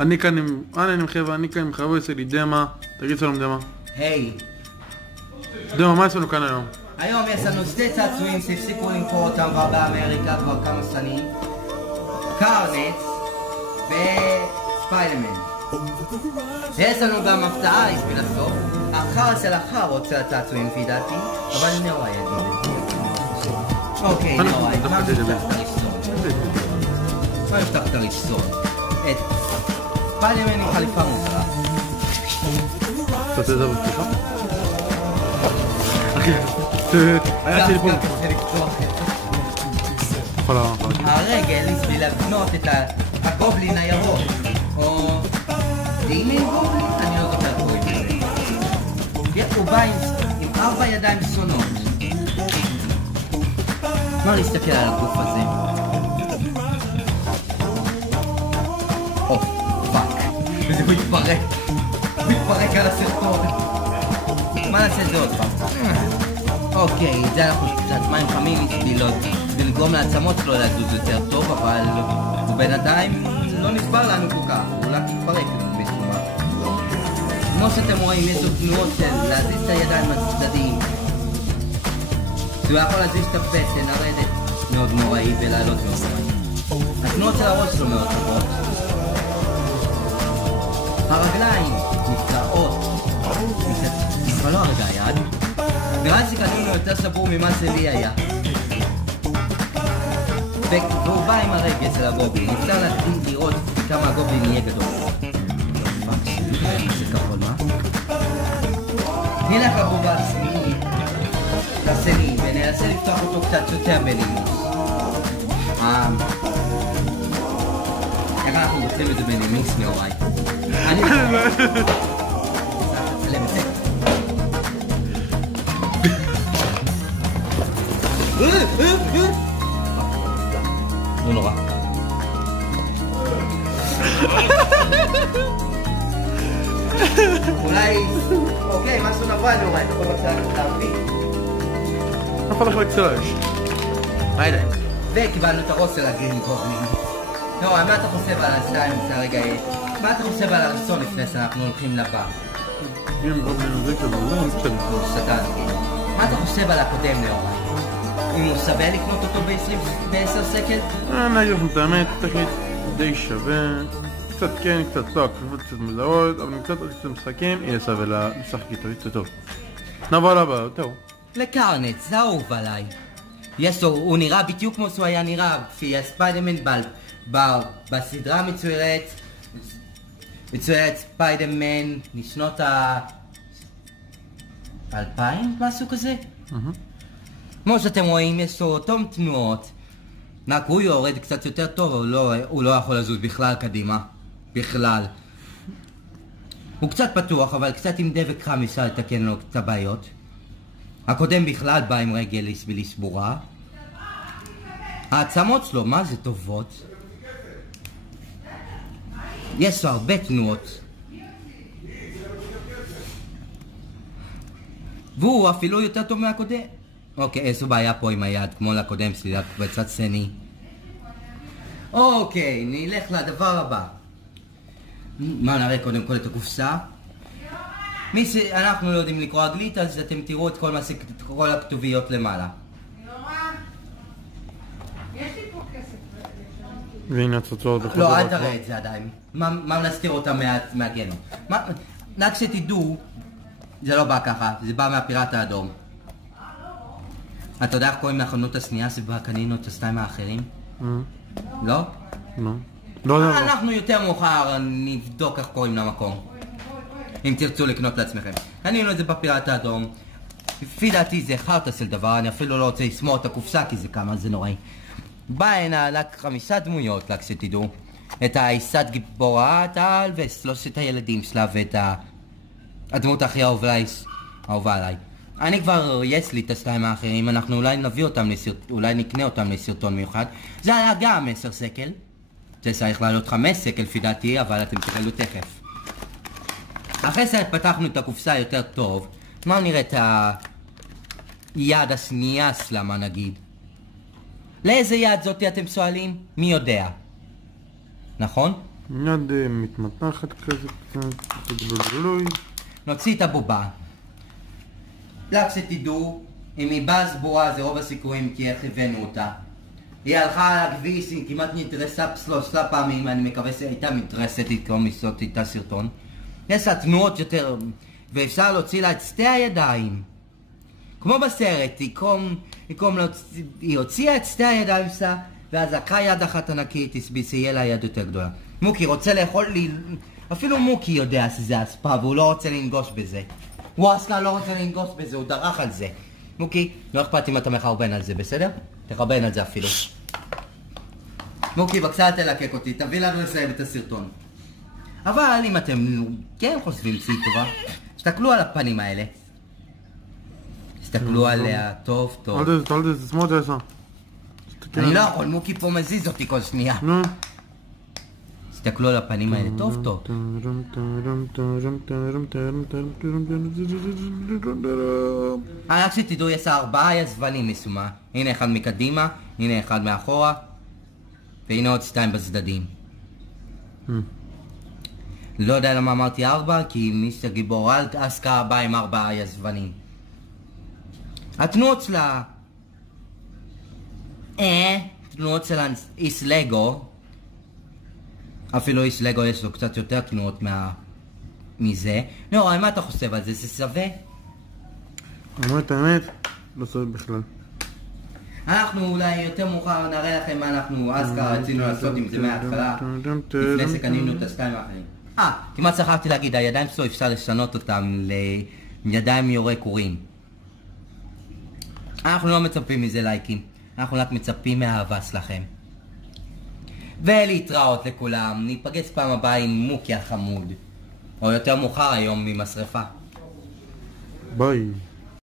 אני כאן עם... אני מחייבה, אני כאן עם חבר שלי דמה. תגיד שלום דמה. היי. דמה, מה יש לנו כאן היום? היום יש לנו שתי צעצועים שהפסיקו למכור אותם כבר באמריקה כבר כמה שנים. קרנץ וספיידרמן. יש לנו גם הפתעה בשביל הסוף. אחר של אחר רוצה הצעצועים לפי דעתי, אבל נורא יגיד. אוקיי, נורא, מה נפתח את הראשון? מה נפתח את הראשון? את ספיידרמן עם חליפה מוזרה. אתה רוצה לדבר בפתיחה? היה טלפון. הרגל בשביל לבנות את הגובלין הירוק, או דימי גובלין? אני לא זוכר קוראים לזה. הוא בא עם 4 ידיים שונות. מה להסתכל על הגוף הזה? או, פאק. וזה הוא התפרק. הוא התפרק על הסרטון. מה נעשה את זה עוד פעם? אוקיי, זה אנחנו קצת מים חמים בשביל לגרום לעצמות שלו לזוז יותר טוב, אבל הוא בינתיים לא נשבר לנו כל כך, הוא רק התפרק בשבילה. כמו שאתם רואים, יש לו תנועות של להזיז את הידיים מהצדדים. הוא יכול להזיז את הבטן, לרדת מאוד נוראי ולעלות מאוד נוראי. התנועות של הראש שלו מאוד טובות. הרגליים נפלאות. אבל לא הרגע היד. נראה שכדון הוא יותר שבור ממה שלי היה. והוא בא עם הרגל של הגובלין. אפשר לראות כמה הגובלין יהיה גדול. זה כחול, מה? נלך לבוב השני וננסה לפתוח אותו קצת יותר בנימוס. איך אנחנו רוצים את זה בנימוס נאורי? אני לא... צלם את זה. לא נורא. אולי... אוקיי, משהו נפל נורא, אתה יכול בקצת להביא. נפל לך לקצלש. היידה. וקיבלנו את הראש של הגרין גובלין. לא, מה אתה חושב על השתיים? מה אתה חושב על הראשון לפני שאנחנו הולכים לבא? גרין גובלין זה כזה, לא מצטער. הוא שדן, כאילו. מה אתה חושב על הקודם נאורי? אם הוא שווה לקנות אותו ב-10 שקל? אני אגיד לכם את האמת, תגיד די שווה. קצת כן, קצת לא, כפפות קצת מזהות, אבל קצת עוד קצת משחקים, יהיה שווה לשחק איתו, זה טוב. נעבור לבא, טוב. לקרנץ, זה אהוב עליי. הוא נראה בדיוק כמו שהוא היה נראה, לפי ספיידרמן בסדרה מצוירת ספיידרמן משנות ה-2000, משהו כזה? כמו שאתם רואים, יש לו אותם תנועות. רק הוא יורד קצת יותר טוב, אבל הוא לא יכול לזוז בכלל קדימה. בכלל. הוא קצת פתוח, אבל קצת עם דבק חם אפשר לתקן לו את הבעיות. הקודם בכלל בא עם רגל ולסבורה. העצמות שלו, מה זה טובות? יש לו הרבה תנועות. והוא אפילו יותר טוב מהקודם. אוקיי, איזו בעיה פה עם היד, כמו לקודם שלי, בצד שני. אוקיי, נלך לדבר הבא. מה, נראה קודם כל את הקופסה? אנחנו לא יודעים לקרוא אנגלית, אז אתם תראו את כל הכתוביות למעלה. יש לי פה כסף. והנה הצוצות. לא, אל תראה את זה עדיין. מה נסתיר אותם מהגנו? רק שתדעו, זה לא בא ככה, זה בא מהפיראט האדום. אתה יודע איך קוראים מהחנות השנייה שבה קנינו את השתיים האחרים? לא? לא. אנחנו יותר מאוחר נבדוק איך קוראים למקום. אם תרצו לקנות לעצמכם. קנינו את זה בפיראט האדום. לפי דעתי זה חרטה של דבר, אני אפילו לא רוצה לשמור את הקופסה כי זה כמה זה נוראי. בא הנה רק 5 דמויות, רק שתדעו. את האיסת גיבורת העל ושלושת הילדים שלה ואת הדמות הכי אהובה עליי. אני כבר, יש לי את השתיים האחרים, אנחנו אולי נביא אותם אולי נקנה אותם לסרטון מיוחד. זה היה גם 10 שקל. זה צריך לעלות 5 שקל לפי דעתי, אבל אתם תקלו תכף. אחרי שפתחנו את הקופסה יותר טוב, מה נראה את היד השנייה שלמה נגיד? לאיזה יד זאתי אתם שואלים? מי יודע? נכון? יד מתמתחת כזה קצת גלולוי. נוציא את הבובה. רק שתדעו, אם היא באה סבורה זה רוב הסיכויים כי איך הבאנו אותה. היא הלכה על הכביש, היא כמעט נדרסה 3 פעמים, אני מקווה שהייתה מתרסת איתו לעשות איתה סרטון. יש לה תנועות יותר, ואפשר להוציא לה את 2 הידיים. כמו בסרט, היא הוציאה את 2 הידיים שלה, ואז לקחה יד אחת ענקית, יהיה לה יד יותר גדולה. מוקי רוצה לאכול לי, אפילו מוקי יודע שזה אספה, והוא לא רוצה לנגוש בזה. הוא אסלה לא רוצה לנגוש בזה, הוא דרך על זה. מוקי, לא אכפת אם אתה מחרבן על זה, בסדר? תחרבן על זה אפילו. מוקי, בבקשה תלקק אותי, תביא לנו לסיים את הסרטון. אבל אם אתם כן חושבים שהיא טובה, תסתכלו על הפנים האלה. תסתכלו עליה טוב טוב. אל זה שמאל זה עשה. אני לא יכול, מוקי פה מזיז אותי כל שנייה. תסתכלו על הפנים האלה טוב טוב. רק שתדעו, יש 4 יזבנים מסומה. הנה אחד מקדימה, הנה אחד מאחורה, והנה עוד 2 בצדדים. לא יודע למה אמרתי 4, כי מיסטר גיבור אסקה בא עם 4 יזבנים. התנועות שלה... תנועות שלה איס לגו. אפילו איס לגו יש לו קצת יותר תנועות מזה. לא, מה אתה חושב על זה? זה שווה? האמת, לא שווה בכלל. אנחנו אולי יותר מאוחר נראה לכם מה אנחנו אסקה רצינו לעשות עם זה מההתחלה. לפני שקנינו את ה2 האחרים. כמעט שכחתי להגיד, הידיים שלו אפשר לשנות אותם לידיים יורי קורים. אנחנו לא מצפים מזה לייקים, אנחנו רק מצפים מהאהבה שלכם. ולהתראות לכולם, ניפגש פעם הבאה עם מוקי החמוד. או יותר מאוחר היום עם השריפה. ביי.